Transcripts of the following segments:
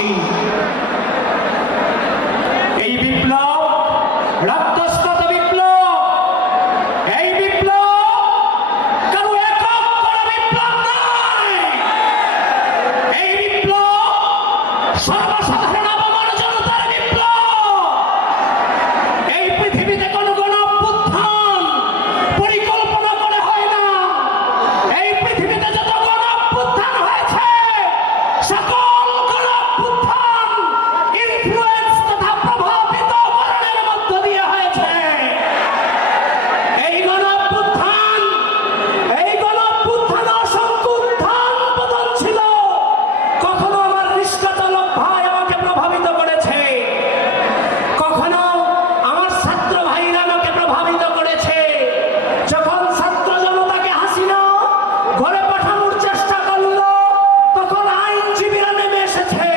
খুলনাবাসী, এই বিপ্লব রক্তস্নাত বিপ্লব, এই বিপ্লব কারো একক করা বিপ্লব নয়, এই বিপ্লব সর্বসাধারণ আপামর জনতার বিপ্লব। এই পৃথিবীতে কোনো গণ অভ্যুত্থান পরিকল্পনা করে হয় না। এই পৃথিবীতে যত গণ অভ্যুত্থান হয়েছে সকল গণ অভ্যুত্থান ইনফ্লুয়েন্স তথা প্রভাবিত করণের মধ্য দিয়ে হয়েছে। এই গণ অভ্যুত্থান অসংখ্য উত্থান পতন ছিল। কখনো আমার নিষ্কাতলক ভাই আমাকে প্রভাবিত করেছে, কখনো আমার ছাত্র ভাইরা আমাকে প্রভাবিত করেছে। যখন ছাত্র জনতাকে হাসিনা ঘরে পাঠানোর চেষ্টা করলো তখন আইনজীবীরা নেমে এসেছে,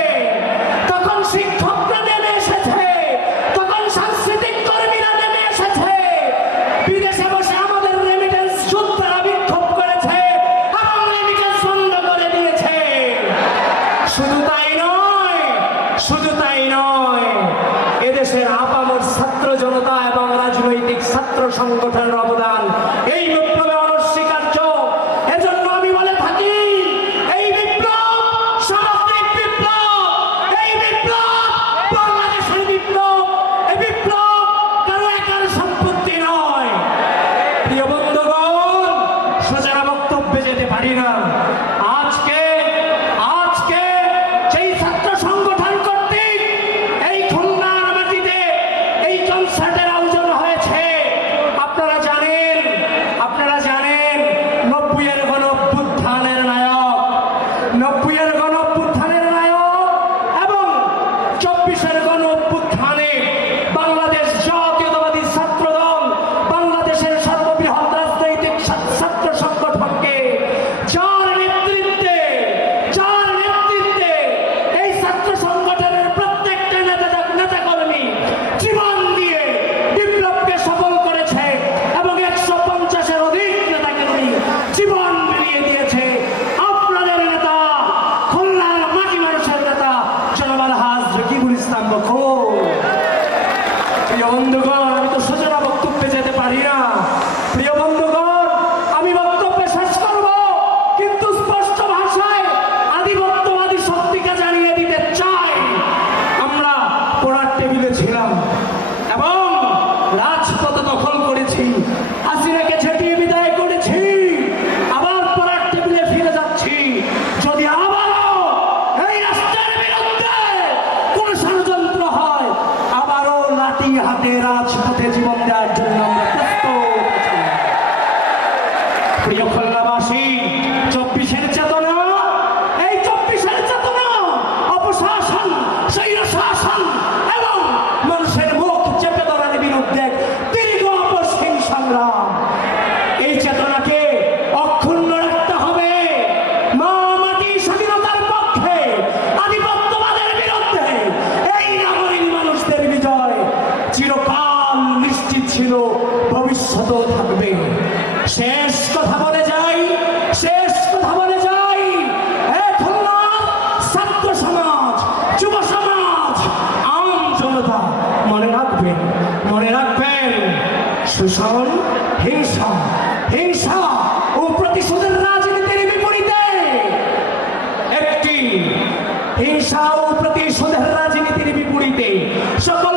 তখন শিক্ষকরা নেমে এসেছে, তখন সাংস্কৃতিক কর্মীরা নেমে এসেছে। বিদেশে বসে আমাদের রেমিটেন্স যোদ্ধারা বিক্ষোভ করেছে এবং রেমিটেন্স বন্ধ করে দিয়েছে। শুধু তাই নয়, এদেশের আপামর ছাত্র জনতা এবং রাজনৈতিক ছাত্র সংগঠনের অবদান এই বিপ্লবে অনস্বীকার্য। এজন্য আমি বলে থাকি, এই বিপ্লব সামগ্রিক বিপ্লব, এই বিপ্লব বাংলাদেশের বিপ্লব, এই বিপ্লব কারো একার সম্পত্তি নয়। প্রিয় বন্ধুগণ, সোজা বক্তব্যে যেতে পারি না। আজকে সেই ছাত্র সংগঠন কর্তৃক এই খুলনার মাটিতে এই কনসার্টের আয়োজন হয়েছে। আপনারা জানেন 90-এর গণ অভ্যুত্থানের নায়ক এবং 24-এর গণ অভ্যুত্থানে বাংলাদেশ জাতীয়তাবাদী ছাত্র দল বাংলাদেশের সর্ববৃহৎ রাজনৈতিক ছাত্র সংগঠনকে যার নেতৃত্বে এই ছাত্র সংগঠনের প্রত্যেকটা নেতাকর্মী জীবন দিয়ে বিপ্লবকে সফল করেছে এবং 150-এর অধিক নেতাকর্মী জীবন বিলিয়ে দিয়েছে। আপনাদের নেতা, খুলনার মাটি মানুষের নেতা জনাব আলহাজ রকিবুল ইসলাম বকুল। প্রিয় বন্ধুগণ, আমি তো সোজা বক্তব্যে যেতে পারি না। প্রিয় বন্ধুগণ, আমি বক্তব্য শেষ করব, কিন্তু স্পষ্ট ভাষায় আধিপত্যবাদী শক্তিকে জানিয়ে দিতে চাই, আমরা পড়ার টেবিলে ছিলাম এবং রাজপথ দখল করেছি, হাসিনাকে ছেটিয়ে বিদায় করেছি, আবার পড়ার টেবিলে ফিরে যাচ্ছি। যদি আবারও এই রাষ্ট্রের বিরুদ্ধে কোন ষড়যন্ত্র হয়, আবারও লাঠি হাতে রাজপথে জীবন দেওয়ার জন্য আমরা প্রস্তুত আছি। প্রিয় খুলনাবাসী, 24-এর চেতনা, এই 24-এর চেতনা অপশাসন, স্বৈরশাসন এবং মানুষের মুখ চেপে ধরার বিরুদ্ধে দীর্ঘ অপসীম সংগ্রাম। এই চেতনাকে অক্ষুণ্ণ রাখতে হবে। মা মাটি স্বাধীনতার পক্ষে, আধিপত্যবাদের বিরুদ্ধে এই নাগরিক মানুষদের বিজয় চিরকাল নিশ্চিত ছিল, ভবিষ্যতেও থাকবে। শেষ কথা বলে যাই, খুলনার ছাত্র সমাজ, যুব সমাজ, আম জনতা মনে রাখবেন, শোষণ, হিংসা ও প্রতিশোধের রাজনীতির বিপরীতে সকল